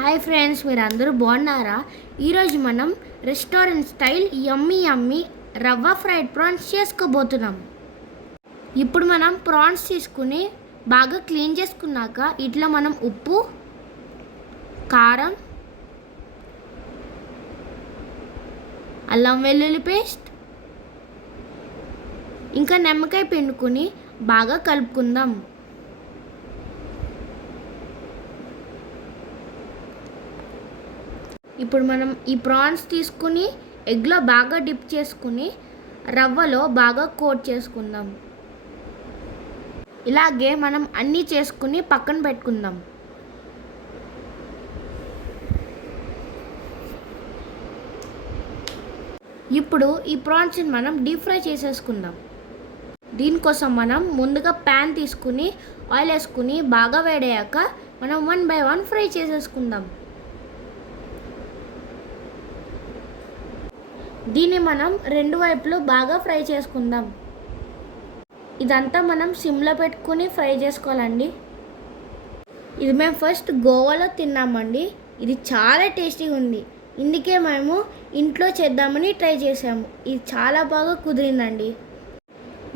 Hi friends, మీరు అందరూ బాగున్నారా? ఈరోజు మనం రెస్టారెంట్ స్టైల్ యమ్మీ యమ్మీ రవ్వ ఫ్రైడ్ ప్రాన్స్ చేసుకోబోతున్నాం. ఇప్పుడు మనం ప్రాన్స్ తీసుకుని బాగా క్లీన్ చేసుకున్నాక ఇట్లా మనం ఉప్పు, కారం, అల్లం వెల్లుల్లి పేస్ట్ ఇంకా నిమ్మకాయ పిండుకొని బాగా కలుపుకుందాం. ఇప్పుడు మనం ఈ ప్రాన్స్ తీసుకుని ఎగ్లో బాగా డిప్ చేసుకుని రవ్వలో బాగా కోట్ చేసుకుందాం. ఇలాగే మనం అన్నీ చేసుకుని పక్కన పెట్టుకుందాం. ఇప్పుడు ఈ ప్రాన్స్ని మనం డీప్ ఫ్రై చేసేసుకుందాం. దీనికోసం మనం ముందుగా ప్యాన్ తీసుకుని ఆయిల్ వేసుకుని బాగా వేడయ్యాక మనం 1 by 1 ఫ్రై చేసేసుకుందాం. దీన్ని మనం రెండు వైపులు బాగా ఫ్రై చేసుకుందాం. ఇదంతా మనం సిమ్లో పెట్టుకుని ఫ్రై చేసుకోవాలండి. ఇది మేము ఫస్ట్ గోవాలో తిన్నామండి. ఇది చాలా టేస్టీగా ఉంది. ఇందుకే మేము ఇంట్లో చేద్దామని ట్రై చేసాము. ఇది చాలా బాగా కుదిరిందండి.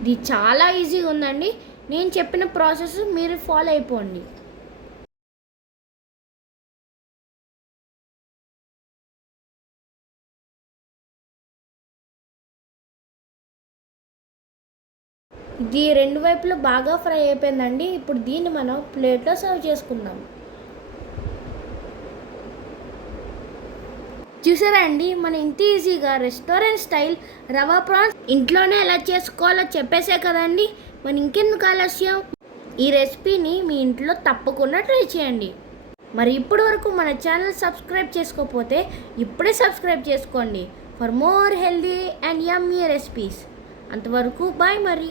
ఇది చాలా ఈజీగా ఉందండి. నేను చెప్పిన ప్రాసెస్ మీరు ఫాలో అయిపోండి. ఇది రెండు వైపులు బాగా ఫ్రై అయిపోయిందండి. ఇప్పుడు దీన్ని మనం ప్లేట్లో సర్వ్ చేసుకుందాం. చూసారా అండి, మన ఇంత ఈజీగా రెస్టారెంట్ స్టైల్ రవా ప్రాన్స్ ఇంట్లోనే ఎలా చేసుకోవాలో చెప్పేసే కదండి. మన ఇంకెందుకు ఆలస్యం, ఈ రెసిపీని మీ ఇంట్లో తప్పకుండా ట్రై చేయండి. మరి ఇప్పటి వరకు మన ఛానల్ సబ్స్క్రైబ్ చేసుకోకపోతే ఇప్పుడే సబ్స్క్రైబ్ చేసుకోండి for more healthy and yummy recipes. అంతవరకు బాయ్ మరి.